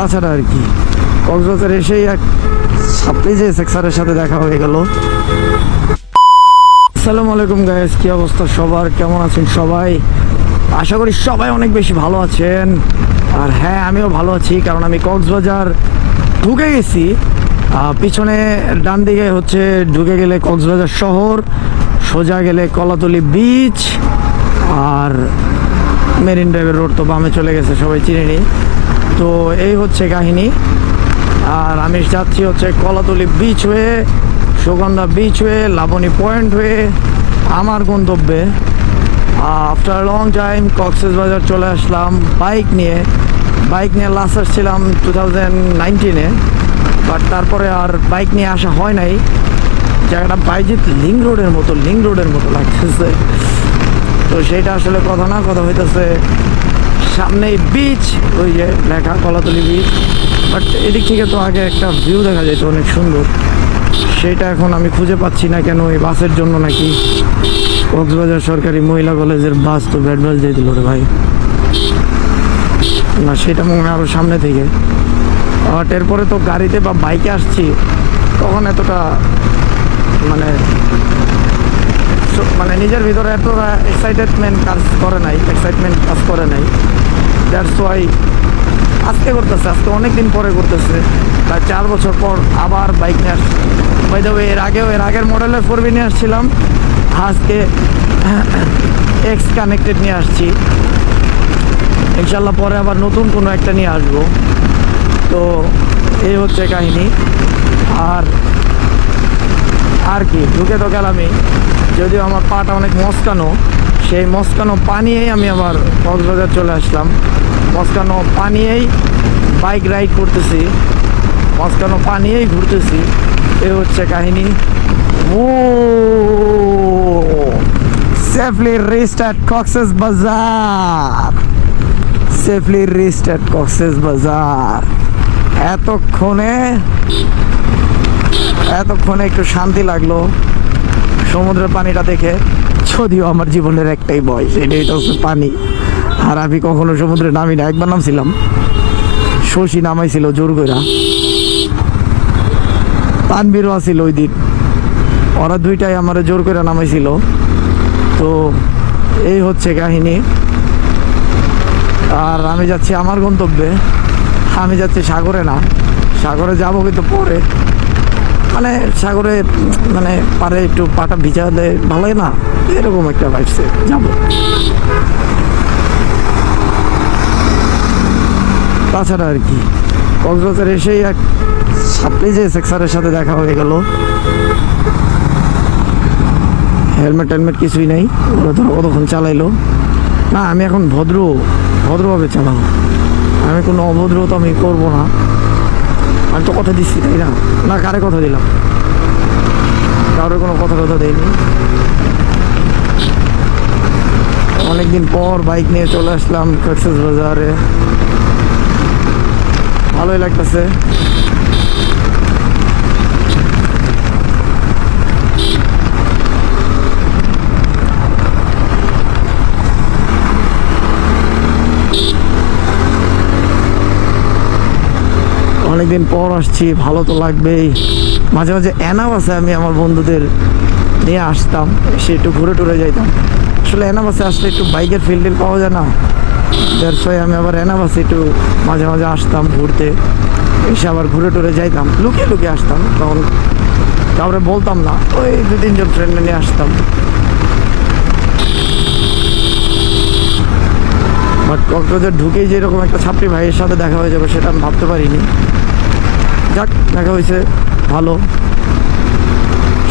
তাছাড়া আর কি। কক্সবাজার এসেই এক সাপ্লি যে স্যারের সাথে দেখা হয়ে গেল। আসসালামু আলাইকুম গাইস কি অবস্থা সবার? কেমন আছেন সবাই? আশা করি সবাই অনেক বেশি ভালো আছেন। আর হ্যাঁ আমিও ভালো আছি, কারণ আমি কক্সবাজার ঢুকে গেছি। পিছনে ডান দিকে হচ্ছে ঢুকে গেলে কক্সবাজার শহর, সোজা গেলে কলাতলি বিচ আর মেরিন ড্রাইভের রোড তো বামে চলে গেছে, সবাই চিনে নি তো এই হচ্ছে কাহিনী। আর আমি যাচ্ছি হচ্ছে কলাতলি বিচ হয়ে, সুগন্ধা বিচ হয়ে, লাবণী পয়েন্ট হয়ে, আমার গন্তব্যে। After long time Cox's Bazar চলে আসলাম বাইক নিয়ে। বাইক নিয়ে লাস্ট আসছিলাম টু থাউজেন্ড নাইনটিনে বাট তারপরে আর বাইক নিয়ে আসা হয় নাই। জায়গাটা বাইজিৎ লিং রোডের মতো লিং রোডের মতো লাগতেছে। তো সেটা আসলে কথা না, কথা হইতেছে সামনেই বিচ ওই যে লেখা কলাতলি বিচ বাট এদিক থেকে তো আগে একটা ভিউ দেখা যেত, অনেক সুন্দর। সেটা এখন আমি খুঁজে পাচ্ছি না কেন, এই বাসের জন্য নাকি? কক্সবাজার সরকারি মহিলা কলেজের বাস তো ব্যাট বাস দিয়ে দিল রে ভাই। না, সেটা মনে হয় আরও সামনে থেকে। বাট এরপরে তো গাড়িতে বা বাইকে আসছি, তখন এতটা মানে মানে নিজের ভিতরে এতটা এক্সাইটেডমেন্ট কাজ করে নাই এক্সাইটমেন্ট কাজ করে নাই। দ্যাটস ওয়াই আজকে করতেছে, আজকে অনেক দিন পরে করতেছে। প্রায় চার বছর পর আবার বাইক নিয়ে আসছে। বাই দ্য এর আগেও, এর আগের মডেলের ফোর নিয়ে আসছিলাম। আজকে এক্স কানেক্টেড নিয়ে আসছি। ইনশাল্লাহ পরে আবার নতুন কোনো একটা নিয়ে আসব। তো এই হচ্ছে কাহিনী। আর আর কি, ঢুকে তো গেলামই। যদিও আমার পাটা অনেক মস্কানো। সেই মস্কানো পানিয়েই আমি আবার কক্সবাজার চলে আসলাম। মস্কানো পানিয়েই বাইক রাইড করতেছি। মস্কানো পানিয়েই ঘুরতেছি। এ হচ্ছে কাহিনী। ও! Safely restart Cox's Bazar safely restart Cox's বাজার এতক্ষণে এতক্ষণে একটু শান্তি লাগল সমুদ্রের পানিটা দেখে। যদিও আমার জীবনের একটাই বয়স এটাই তো হচ্ছে পানি। আর আমি কখনো সমুদ্রে নামি না, একবার নামছিলাম। শশী নামাইছিল জোর কইরা। তানবিরও আছিল ওই দিন ওরা দুইটাই আমার জোর করে নামাইছিল। তো এই হচ্ছে কাহিনী। আর আমি যাচ্ছি আমার গন্তব্যে। আমি যাচ্ছি সাগরে না, সাগরে যাব কিন্তু পরে। মানে সাগরে মানে পারে একটু পাটা ভিজালে ভালো না? এরকম একটা ভাইবসে যাব। তাছাড়া আর কি, কক্সবাজার এসেই এক সাপ্লি যে সেক্সারের সাথে দেখা হয়ে গেল। হেলমেট টেলমেট কিছুই নেই, ওরা ধরো কতক্ষণ চালাইলো। না, আমি এখন ভদ্র, ভদ্রভাবে চালাবো। আমি কোনো অভদ্রতা আমি করব না। আমি তো কথা দিচ্ছি, তাই না? না, কারে কথা দিলাম? কারোর কোনো কথা কথা দেয়নি। অনেকদিন পর বাইক নিয়ে চলে আসলাম কক্সেস বাজারে। ভালোই লাগতেছে। অনেকদিন পর আসছি, ভালো তো লাগবেই। মাঝে মাঝে আছে, আমি আমার বন্ধুদের নিয়ে আসতাম, এসে একটু ঘুরে টুরে যাইতাম। আসলে এনাবাসে আসলে একটু বাইকের ফিল টিল পাওয়া যায় না। ওয়াই আমি আবার এনাবাসে একটু মাঝে মাঝে আসতাম ঘুরতে। এসে আবার ঘুরে টুরে যাইতাম। লুকিয়ে লুকিয়ে আসতাম, তখন কাউরে বলতাম না, ওই দু তিনজন ফ্রেন্ড নিয়ে আসতাম। বাট কক্সবাজার ঢুকেই যেরকম একটা ছাপড়ি ভাইয়ের সাথে দেখা হয়ে যাবে, সেটা আমি ভাবতে পারিনি। যাক, দেখা হয়েছে ভালো।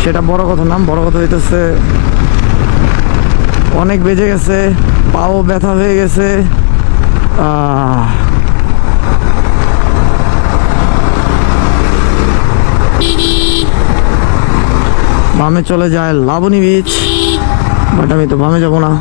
সেটা বড় কথা না, বড় কথা হইতেছে, অনেক বেজে গেছে, পাও ব্যথা হয়ে গেছে বামে চলে যায় লাবণী বিচ বাট আমি তো বামে যাব না।